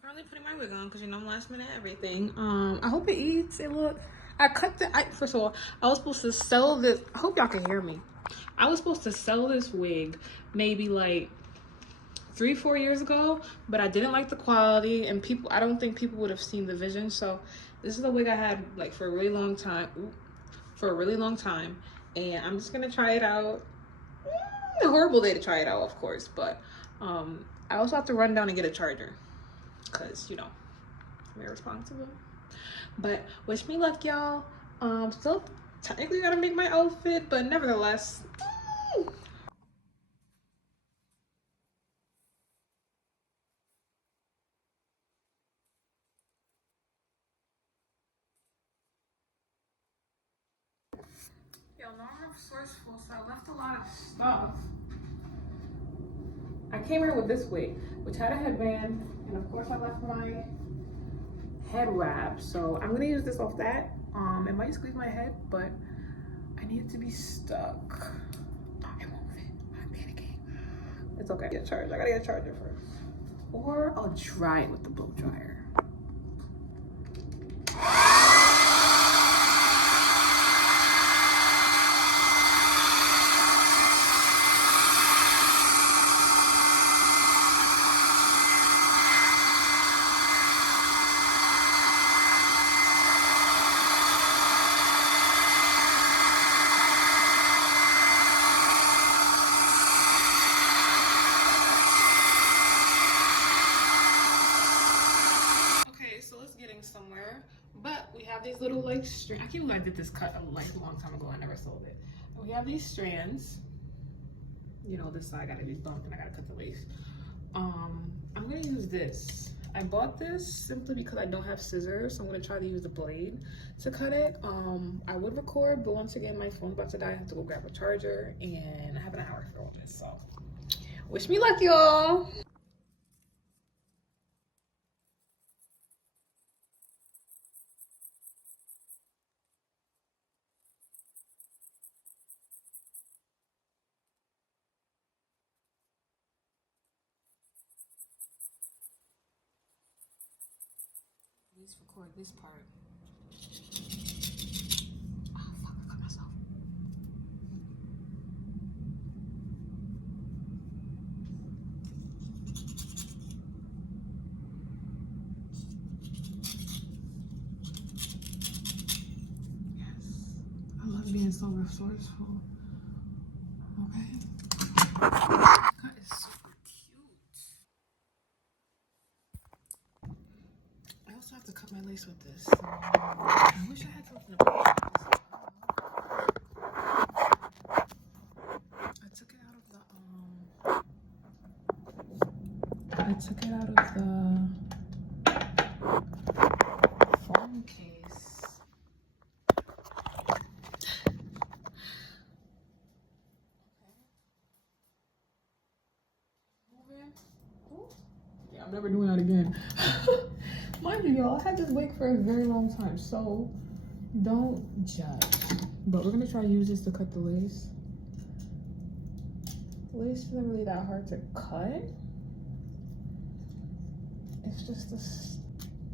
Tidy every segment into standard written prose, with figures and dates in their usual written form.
Currently putting my wig on because you know I'm last minute everything. I hope it eats. It look. First of all, I was supposed to sell this. I hope y'all can hear me. I was supposed to sell this wig maybe like 3-4 years ago, but I didn't like the quality and I don't think people would have seen the vision. So this is the wig I had like for a really long time. And I'm just gonna try it out. A horrible day to try it out, of course, but I also have to run down and get a charger because I'm irresponsible. But wish me luck, y'all. Still technically gotta make my outfit, but nevertheless. Yo, now I'm resourceful, so I left a lot of stuff. I came here with this wig, which had a headband, and of course I left my head wrap. So I'm gonna use this off that. It might squeeze my head, but I need it to be stuck. It won't fit. I'm panicking. It's okay. I gotta get a charger first. Or I'll dry it with the blow dryer. Somewhere, but we have these little like strands. I can't believe I did this cut a long time ago. I never sold it. And we have these strands. This side got to be bumped, and I gotta cut the lace. I'm gonna use this. I bought this simply because I don't have scissors, so I'm gonna try to use the blade to cut it. I would record, but once again, my phone's about to die. I have to go grab a charger, and I have an hour for all this. So, wish me luck, y'all. Let's record this part. Oh fuck, I cut myself. Yes. I love being so resourceful. Okay. Cut is super cute. I also have to cut my lace with this. I wish I had something to put on this. I took it out of the phone case. Yeah, I'm never doing that again. Mind you, y'all, I had this wig for a very long time, so don't judge. But we're gonna try to use this to cut the lace. The lace isn't really that hard to cut. It's just this.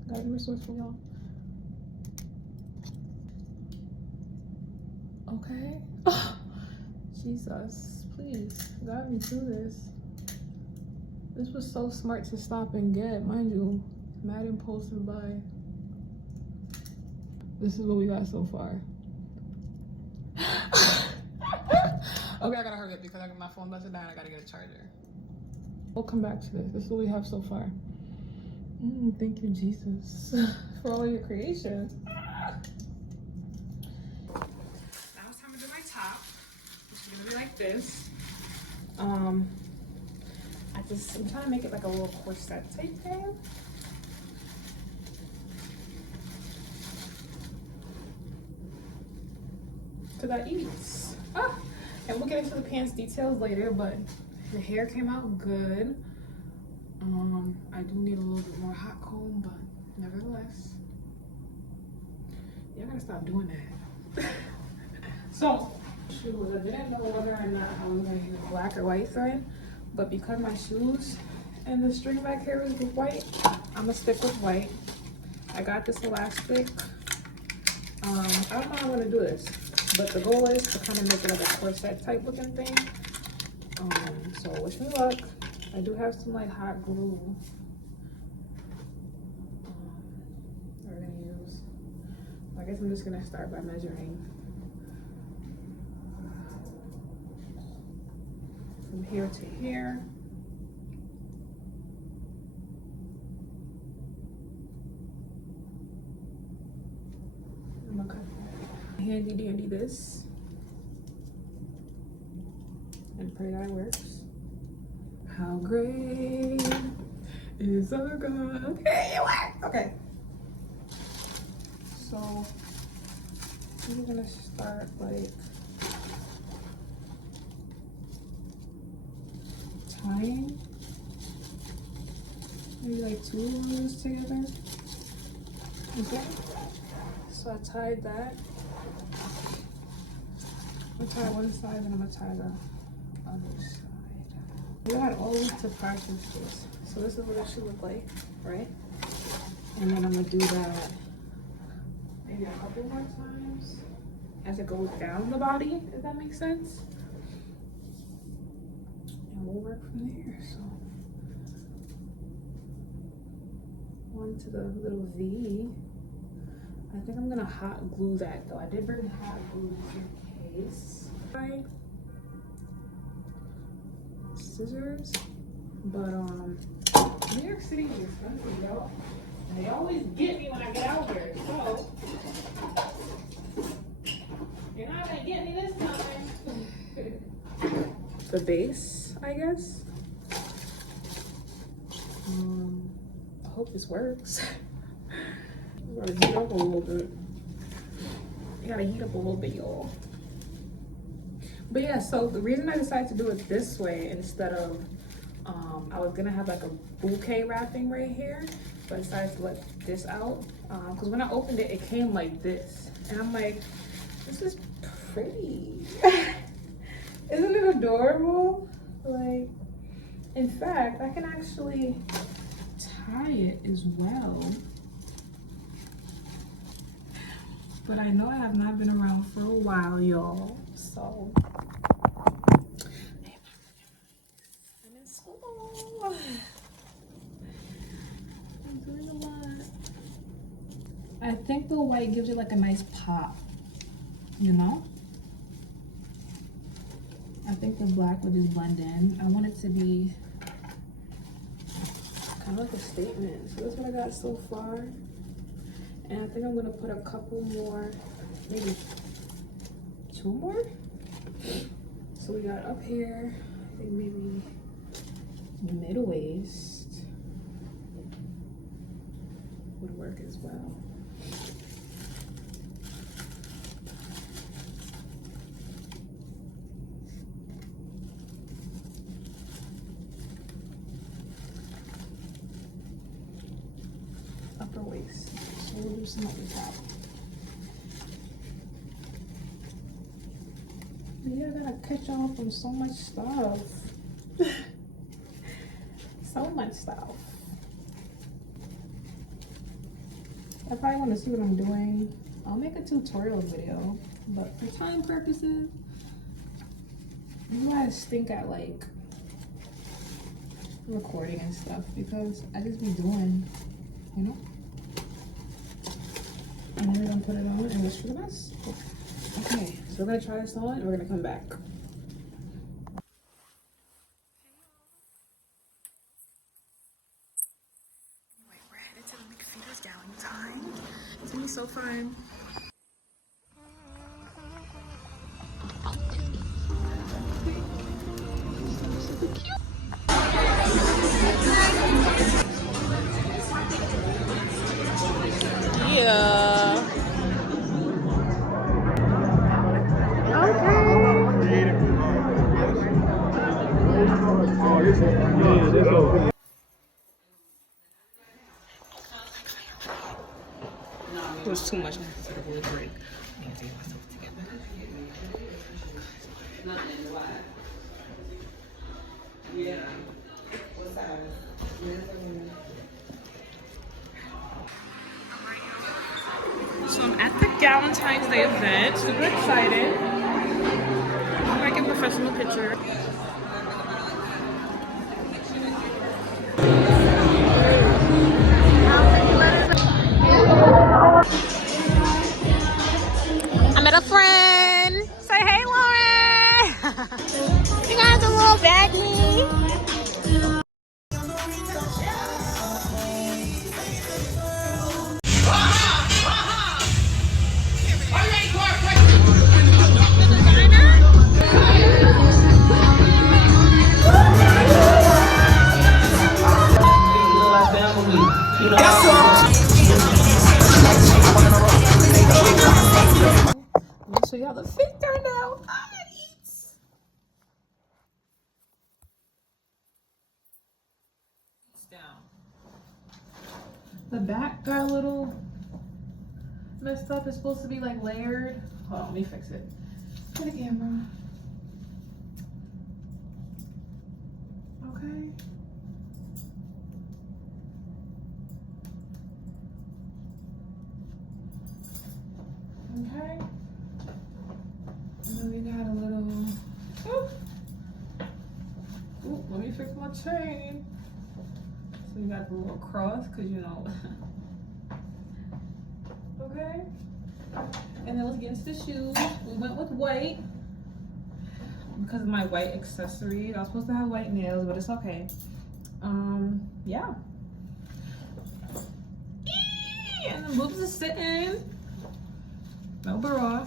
Gotta be resourceful, y'all. Okay. Oh, Jesus, please, guide me through this. This was so smart to stop and get, mind you. Mad impulsive buy. This is what we got so far. Okay, I gotta hurry up because my phone busted down. I gotta get a charger. We'll come back to this. This is what we have so far. Thank you, Jesus, for all your creations. Now it's time to do my top, which is gonna be like this. I'm trying to make it like a little corset type thing. Cause that eats. And we'll get into the pants details later, but the hair came out good. I do need a little bit more hot comb, but nevertheless, y'all gotta stop doing that. So, shoes. I didn't know whether or not I was gonna use black or white thread, but because my shoes And the string back here is with white. I'm gonna stick with white. I got this elastic. I don't know how I'm gonna do this, but the goal is to kind of make it like a corset type looking thing. So wish me luck. I do have some like hot glue we're gonna use. I guess I'm just gonna start by measuring from here to here. I'm gonna cut handy dandy this and pray that it works. How great is our God? Okay, it worked. Okay. So I'm gonna start like tying maybe like 2 of those together. Okay. So I tied that. I'm gonna tie one side and I'm gonna tie the other side. We got all week to practice this. So this is what it should look like, right? And then I'm gonna do that maybe a couple more times as it goes down the body, if that makes sense. And we'll work from there. So one to the little V. I think I'm gonna hot glue that though. I did bring hot glue in case. Scissors, but New York City is expensive, y'all. And they always get me when I get out here. So you're not gonna get me this time. The base, I guess. I hope this works. You gotta heat up a little bit. You gotta heat up a little bit, y'all. But yeah, so the reason I decided to do it this way instead of, I was gonna have like a bouquet wrapping right here, but I decided to let this out. Cause when I opened it, it came like this. And I'm like, this is pretty. Isn't it adorable? Like, in fact, I can actually tie it as well. But I know I have not been around for a while, y'all. So I'm in school. I'm doing a lot. I think the white gives it like a nice pop, you know? I think the black would just blend in. I want it to be kind of like a statement. So that's what I got so far. And I think I'm gonna put a couple more, maybe 2 more. So we got up here, I think maybe mid-waist would work as well. Upper waist, so we'll do some at the top. Yeah, I gotta catch y'all from so much stuff. So much stuff. I probably want to see what I'm doing. I'll make a tutorial video, but for time purposes, you guys stink at like recording and stuff because I just be doing, you know? And then we're gonna put it on and wish for the best. Okay, so we're gonna try this on and we're gonna come back. Anyway, we're headed to the Mefeaters gallon time. It's gonna be so fun. Yeah. It was too much. I had to take a little break. I need to get myself together. Yeah. What size? So I'm at the Valentine's Day event, super excited. I'm gonna get a professional picture. I met a friend. Say hey, Lauren. You guys a little baggy. Let me show you how the fit turned out. Down. The back got a little messed up. It's supposed to be like layered. Hold on, let me fix it. To the camera. Okay. Okay. And then we got a little. Ooh, let me fix my chain. So we got the little cross, cause you know. Okay. And then let's get into the shoes. We went with white because of my white accessories. I was supposed to have white nails, but it's okay. Yeah. And the boobs are sitting. No bra.